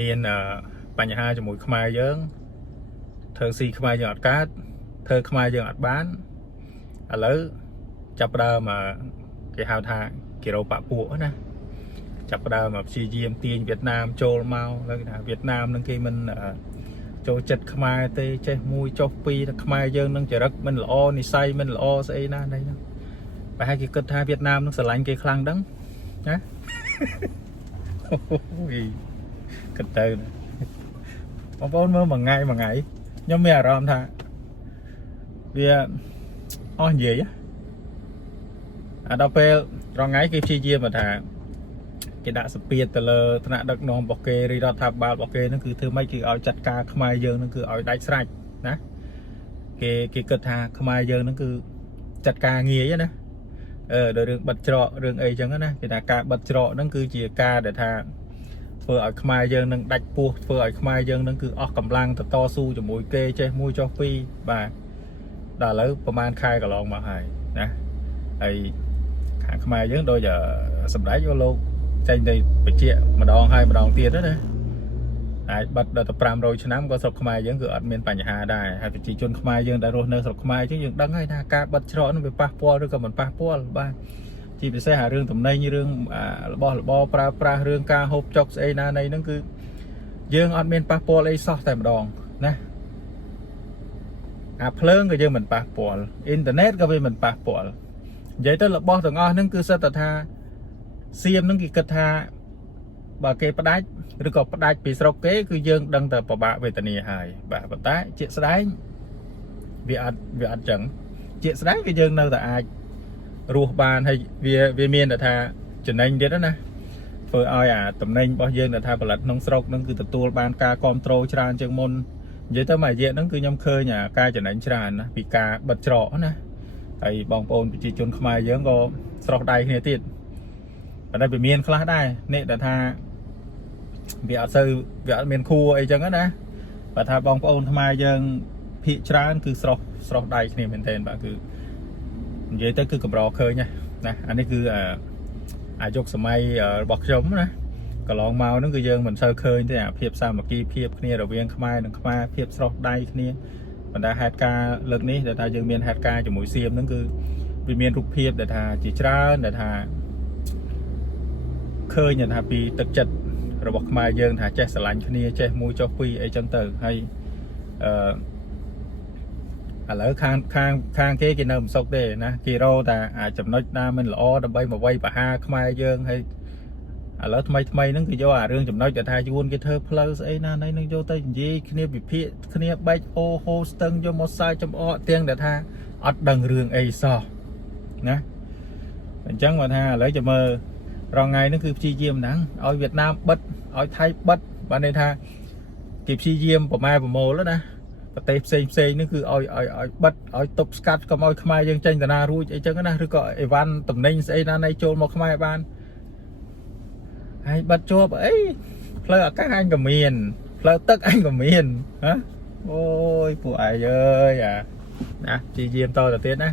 មានបញ្ហាជាមួយខ្មែរយើងធ្វើស៊ីខ្មែរយើងអត់កើតធ្វើខ្មែរយើងអត់បានឥឡូវចាប់ផ្ដើមគេហៅថាគេរោបពួកណាចាប់ផ្ដើមព្យាយាមទាញវៀតណាមចូលមកហើយថាវៀតណាមនឹងគេមិនចូលចិត្តខ្មែរទេចេះមួយចុះពីរខ្មែរយើងនឹងចរិតមិនល្អនិស័យមិនល្អស្អីណានេះប្រហែលគេគិតថាវៀតណាមនឹងស្រឡាញ់គេខ្លាំងដឹងណាគិតទៅបងប្អូនមើលមួយថ្ងៃខ្ញុំមានអារម្មណ៍ថាវាអស់និយាយដល់ពេលរងថ្ងៃគេព្យាយាមថាគេដាក់សម្ពាធទៅលើថ្នាក់ដឹកនាំរបស់គេរដ្ឋាភិបាលរបស់គេហ្នឹងគឺធ្វើម៉េចគឺឲ្យចាត់ការខ្មែរយើងហ្នឹងគឺឲ្យដាច់ស្រេចណាគេគិតថាខ្មែរយើងហ្នឹងគឺចាត់ការងាយណាដល់រឿងបិទច្រករឿងអីចឹងណាគេថាការបិទច្រកហ្នឹងគឺជាការដែលថាធ្វើឲ្យខ្មែរយើងនឹងដាច់ពោះធ្វើឲ្យខ្មែរយើងនឹងគឺអស់កម្លាំងទៅតស៊ូជាមួយគេចេះមួយចុះពីរបាទដល់ឥឡូវប្រហែលខែកន្លងមកហើយណាហើយខាងខ្មែរយើងដូចសម្ដេចលោកចេញទៅបញ្ជាក់ម្ដងហើយម្ដងទៀតណាអាចបិទដល់ទៅ500ឆ្នាំក៏ស្រុកខ្មែរយើងគឺអត់មានបញ្ហាដែរហើយប្រជាជនខ្មែរយើងដែលរស់នៅស្រុកខ្មែរអញ្ចឹងយើងដឹងហើយថាការបិទច្រកនោះវាប៉ះពាល់ឬក៏មិនប៉ះពាល់បាទជាពិសេសអារឿងតំណែងរឿងរបស់របរប្រើប្រាស់រឿងការហូបចុកស្អីណានៃហ្នឹងគឺយើងអត់មានប៉ះពាល់អីសោះតែម្ដងណាអាភ្លើងក៏យើងមិនប៉ះពាល់អ៊ីនធឺណិតក៏វាមិនប៉ះពាល់និយាយទៅរបស់ទាំងអស់ហ្នឹងគឺសិតតែថាសៀមហ្នឹងគេគិតថាបើគេផ្ដាច់ឬក៏ផ្ដាច់ពីស្រុកគេគឺយើងដឹងតែពិបាកវេទនាហើយបាទប៉ុន្តែជាក់ស្ដែងវាអត់ចឹងជាក់ស្ដែងគឺយើងនៅតែអាចរស់បានហើយវាមានតែថាចំណេញទៀតណាធ្វើឲ្យអាតំណែងរបស់យើងដែលថាផលិតក្នុងស្រុកហ្នឹងគឺទទួលបានការគ្រប់គ្រងច្រើនជាងមុននិយាយទៅមួយរយៈហ្នឹងគឺខ្ញុំឃើញការចំណេញច្រើនណាពីការបិទច្រកណាហើយបងប្អូនប្រជាជនខ្មែរយើងក៏ស្រោះដៃគ្នាទៀតប៉ុន្តែវាមានខ្លះដែរនេះដែលថាវាអត់មានខួរអីចឹងណាបើថាបងប្អូនខ្មែរយើងភាគច្រើនគឺស្រោះដៃគ្នាមែនទែនបាទគឺនិយាយទៅគឺកម្រឃើញណាអានេះគឺអាយុសម័យរបស់ខ្ញុំណាកន្លងមកហ្នឹងគឺយើងមិនសូវឃើញទេអាភាពសាមគ្គីភាពគ្នារវាងខ្មែរនិងខ្មែរភាពស្រោះដៃគ្នាប៉ុន្តែហេតុការណ៍លើកនេះដែលថាយើងមានហេតុការណ៍ជាមួយសៀមហ្នឹងគឺវាមានរូបភាពដែលថាជាច្រើនដែលថាឃើញថាពីទឹកចិត្តរបស់ខ្មែរយើងថាចេះស្រឡាញ់គ្នាចេះមួយចុះពីរអីចឹងទៅហើយឥឡូវខាងគេនៅមិនសុខទេណាគេរោតែចំណុចណាមិនល្អដើម្បីមកវាយប្រហារខ្មែរយើងហើយឥឡូវថ្មីហ្នឹងគេយកអារឿងចំណុចដែលថាយួនគេធ្វើផ្លូវស្អីណានៃនឹងយកទៅនិយាយគ្នាវិភាគគ្នាបែកហូស្ទឹងយកមកសាយចំអកទាំងដែលថាអត់ដឹងរឿងអីសោះណាអញ្ចឹងបើថាឥឡូវចាំមើលរងថ្ងៃហ្នឹងគឺព្យាយាមហ្នឹងឲ្យវៀតណាមបិទឲ្យថៃបិទបានន័យថាគេព្យាយាមប្រមូលណាប្រទេសផ្សេងនេះគឺឲ្យបិទឲ្យទប់ស្កាត់កុំឲ្យខ្មែរយើងចេញតាណារួចអីចឹងណាឬក៏អីវ៉ាន់តំណែងស្អីណានៃចូលមកខ្មែរបានហើយបិទជាប់អីផ្លូវអាកាសអញក៏មានផ្លូវទឹកអញក៏មានហ៎អូយពួកឯងអើយណាព្យាយាមតទៅទៀតណា